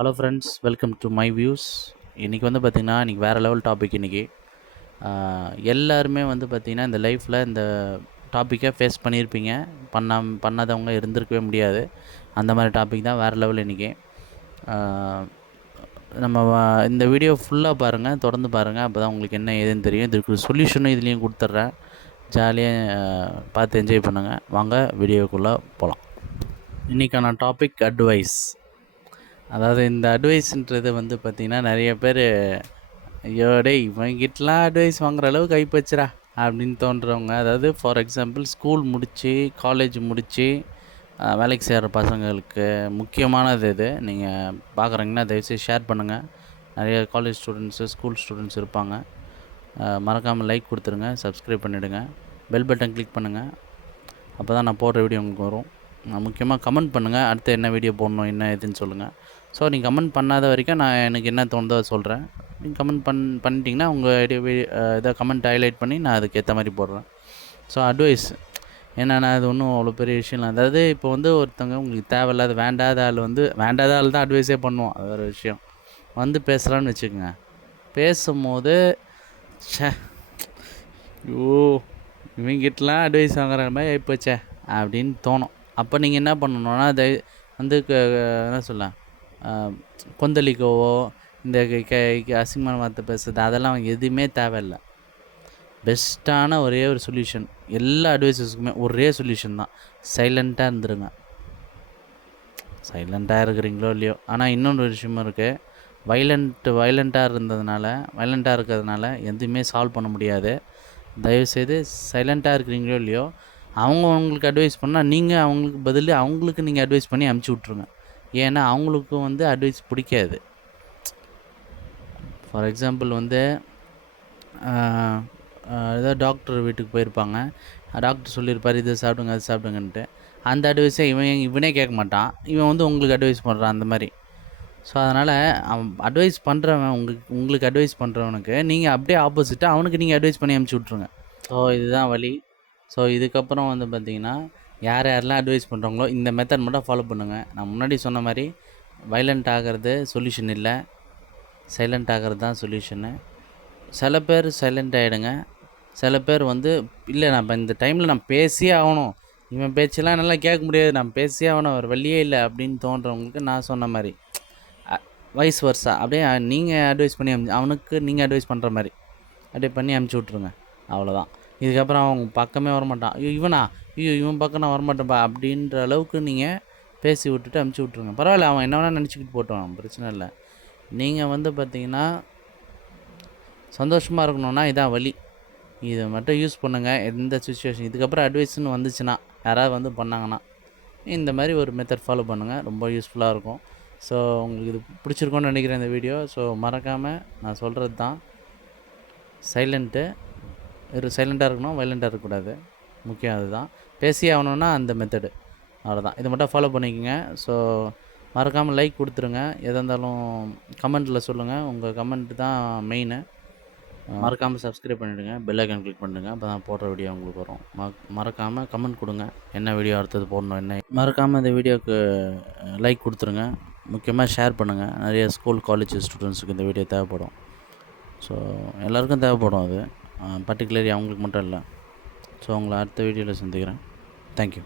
Hello friends, welcome to my views. இன்றைக்கி வந்து பார்த்திங்கன்னா, இன்றைக்கி வேறு லெவல் டாபிக். இன்றைக்கி எல்லாருமே வந்து பார்த்திங்கன்னா, இந்த லைஃப்பில் இந்த டாப்பிக்கை ஃபேஸ் பண்ணியிருப்பீங்க. பண்ணாதவங்க இருந்திருக்கவே முடியாது. அந்த மாதிரி டாபிக் தான் வேறு லெவல் இன்றைக்கி. நம்ம இந்த வீடியோ ஃபுல்லாக பாருங்கள், தொடர்ந்து பாருங்கள். அப்போ தான் உங்களுக்கு என்ன ஏதுன்னு தெரியும். இதுக்கு சொல்யூஷனும் இதுலேயும் கொடுத்துட்றேன். ஜாலியாக பார்த்து என்ஜாய் பண்ணுங்கள். வாங்க வீடியோக்குள்ளே போகலாம். இன்றைக்கான டாபிக் அட்வைஸ். அதாவது இந்த அட்வைஸுன்றது வந்து பார்த்திங்கன்னா, நிறைய பேர் ஐயோ டேய் இவங்கிட்டலாம் அட்வைஸ் வாங்குற அளவுக்கு ஆகிப்போச்சுடா அப்படின்னு தோன்றவங்க. அதாவது ஃபார் எக்ஸாம்பிள் ஸ்கூல் முடித்து காலேஜ் முடித்து வேலைக்கு செய்கிற பசங்களுக்கு முக்கியமானது இது. நீங்கள் பார்க்குறீங்கன்னா தயவுசெய்து ஷேர் பண்ணுங்கள். நிறைய காலேஜ் ஸ்டூடெண்ட்ஸு, ஸ்கூல் ஸ்டூடெண்ட்ஸ் இருப்பாங்க. மறக்காமல் லைக் கொடுத்துருங்க, சப்ஸ்கிரைப் பண்ணிவிடுங்க, பெல் பட்டன் கிளிக் பண்ணுங்கள். அப்போ தான் நான் போடுற வீடியோ உங்களுக்கு வரும். முக்கியமாக கமெண்ட் பண்ணுங்கள், அடுத்து என்ன வீடியோ போடணும் என்ன ஏதுன்னு சொல்லுங்கள். ஸோ நீங்கள் கமெண்ட் பண்ணாத வரைக்கும் நான் எனக்கு என்ன தோணுதோ சொல்கிறேன். நீங்கள் கமெண்ட் பண்ணிட்டீங்கன்னா உங்கள் இதை கமெண்ட் ஹைலைட் பண்ணி நான் அதுக்கேற்ற மாதிரி போடுறேன். ஸோ அட்வைஸ் என்னென்னா, அது ஒன்றும் அவ்வளோ பெரிய விஷயம் இல்லை. அதாவது இப்போ வந்து ஒருத்தவங்க உங்களுக்கு தேவையில்லாத வேண்டாத ஆள் தான் அட்வைஸே பண்ணுவோம். அது ஒரு விஷயம். வந்து பேசுகிறான்னு வச்சுக்கோங்க. பேசும்போது ஐயோ இவங்கிட்டலாம் அட்வைஸ் வாங்குற மாதிரி ஆகிப்போச்சே அப்படின்னு தோணும். அப்போ நீங்கள் என்ன பண்ணணுன்னா, அதை வந்து என்ன சொல்ல கொந்தளிக்கவோ இந்த அசிங்கமான வார்த்தை பேசுறது அதெல்லாம் எதுவுமே தேவையில்லை. பெஸ்ட்டான ஒரே ஒரு சொல்யூஷன், எல்லா அட்வைஸஸுக்குமே ஒரே சொல்யூஷன் தான். சைலண்ட்டாக இருந்துருங்க. சைலண்ட்டாக இருக்கிறீங்களோ இல்லையோ, ஆனால் இன்னொன்று விஷயமும் இருக்குது. வைலண்ட்டாக இருக்கிறதுனால எதுவுமே சால்வ் பண்ண முடியாது. தயவுசெய்து சைலண்ட்டாக இருக்கிறீங்களோ இல்லையோ, அவங்க உங்களுக்கு அட்வைஸ் பண்ணால் நீங்கள் அவங்களுக்கு பதில் அவங்களுக்கு நீங்கள் அட்வைஸ் பண்ணி அமுச்சு விட்ருங்க. ஏன்னா அவங்களுக்கும் வந்து அட்வைஸ் பிடிக்காது. ஃபார் எக்ஸாம்பிள் வந்து ஏதோ டாக்டர் வீட்டுக்கு போயிருப்பாங்க. டாக்டர் சொல்லியிருப்பார் இதை சாப்பிடுங்க அது சாப்பிடுங்கன்ட்டு. அந்த அட்வைஸை இவனே கேட்க மாட்டான். இவன் வந்து உங்களுக்கு அட்வைஸ் பண்ணுறான் அந்த மாதிரி. ஸோ அதனால் அவன் அட்வைஸ் பண்ணுறவன் உங்களுக்கு அட்வைஸ் பண்ணுறவனுக்கு நீங்கள் அப்படியே ஆப்போசிட்டாக அவனுக்கு நீங்கள் அட்வைஸ் பண்ணி அமுச்சு விட்ருங்க. ஸோ இதுதான் வழி. ஸோ இதுக்கப்புறம் வந்து பார்த்திங்கன்னா, யாரெல்லாம் அட்வைஸ் பண்ணுறாங்களோ இந்த மெத்தட் மட்டும் ஃபாலோ பண்ணுங்கள். நான் முன்னாடி சொன்ன மாதிரி வைலண்ட் ஆகிறது சொல்யூஷன் இல்லை, சைலண்ட் ஆகிறது தான் சொல்யூஷனு. சில பேர் சைலண்ட் ஆகிடுங்க. சில பேர் வந்து இல்லை நான் இப்போ இந்த டைமில் நான் பேசியே ஆகணும், இவன் பேச்செல்லாம் நல்லா கேட்க முடியாது, நான் பேசியே ஆகணும், ஒரு வழியே இல்லை அப்படின்னு தோன்றவங்களுக்கு நான் சொன்ன மாதிரி வைஸ் வர்ஸா அப்படியே நீங்கள் அட்வைஸ் பண்ணி அவனுக்கு நீங்கள் அட்வைஸ் பண்ணுற மாதிரி அப்படியே பண்ணி அமுச்சு விட்ருங்க. அவ்வளோதான். இதுக்கப்புறம் அவங்க பக்கமே வரமாட்டான். இவன் பக்கம் நான் வரமாட்டேன்ப்பா அப்படின்ற அளவுக்கு நீங்கள் பேசி விட்டுட்டு அமுச்சு விட்ருங்க. பரவாயில்ல, அவன் என்ன வேணால் நினச்சிக்கிட்டு போட்டோம், பிரச்சனை இல்லை. நீங்கள் வந்து பார்த்திங்கன்னா சந்தோஷமாக இருக்கணுன்னா இதான் வழி. இதை மட்டும் யூஸ் பண்ணுங்கள் எந்த சுச்சுவேஷன். இதுக்கப்புறம் அட்வைஸ்ன்னு வந்துச்சுன்னா யாராவது வந்து பண்ணாங்கன்னா இந்த மாதிரி ஒரு மெத்தட் ஃபாலோ பண்ணுங்கள், ரொம்ப யூஸ்ஃபுல்லாக இருக்கும். ஸோ உங்களுக்கு இது பிடிச்சிருக்கோன்னு நினைக்கிறேன் இந்த வீடியோ. ஸோ மறக்காமல் நான் சொல்கிறது தான், சைலண்ட்டாக இருக்கணும், வைலண்ட்டாக இருக்கக்கூடாது. முக்கியம் அதுதான். பேசி ஆகணுன்னா அந்த மெத்தடு, அவ்வளோதான். இதை மட்டும் ஃபாலோ பண்ணிக்கோங்க. ஸோ மறக்காமல் லைக் கொடுத்துருங்க. எதாக இருந்தாலும் கமெண்ட்டில் சொல்லுங்கள். உங்கள் கமெண்ட் தான் மெயினு. மறக்காமல் சப்ஸ்கிரைப் பண்ணிவிடுங்க, பெல் ஐக்கான் கிளிக் பண்ணிடுங்க. அப்போ தான் போடுற வீடியோ உங்களுக்கு வரும். மறக்காமல் கமெண்ட் கொடுங்க, என்ன வீடியோ அடுத்தது போடணும் என்ன. மறக்காமல் இந்த வீடியோவுக்கு லைக் கொடுத்துருங்க. முக்கியமாக ஷேர் பண்ணுங்கள். நிறைய ஸ்கூல் காலேஜ் ஸ்டூடெண்ட்ஸுக்கு இந்த வீடியோ தேவைப்படும். ஸோ எல்லாேருக்கும் தேவைப்படும் அது, பர்டிகுலர்லி அவங்களுக்கு மட்டும் இல்லை. ஸோ உங்களை அடுத்த வீடியோவில் சந்திக்கிறேன். தேங்க்யூ.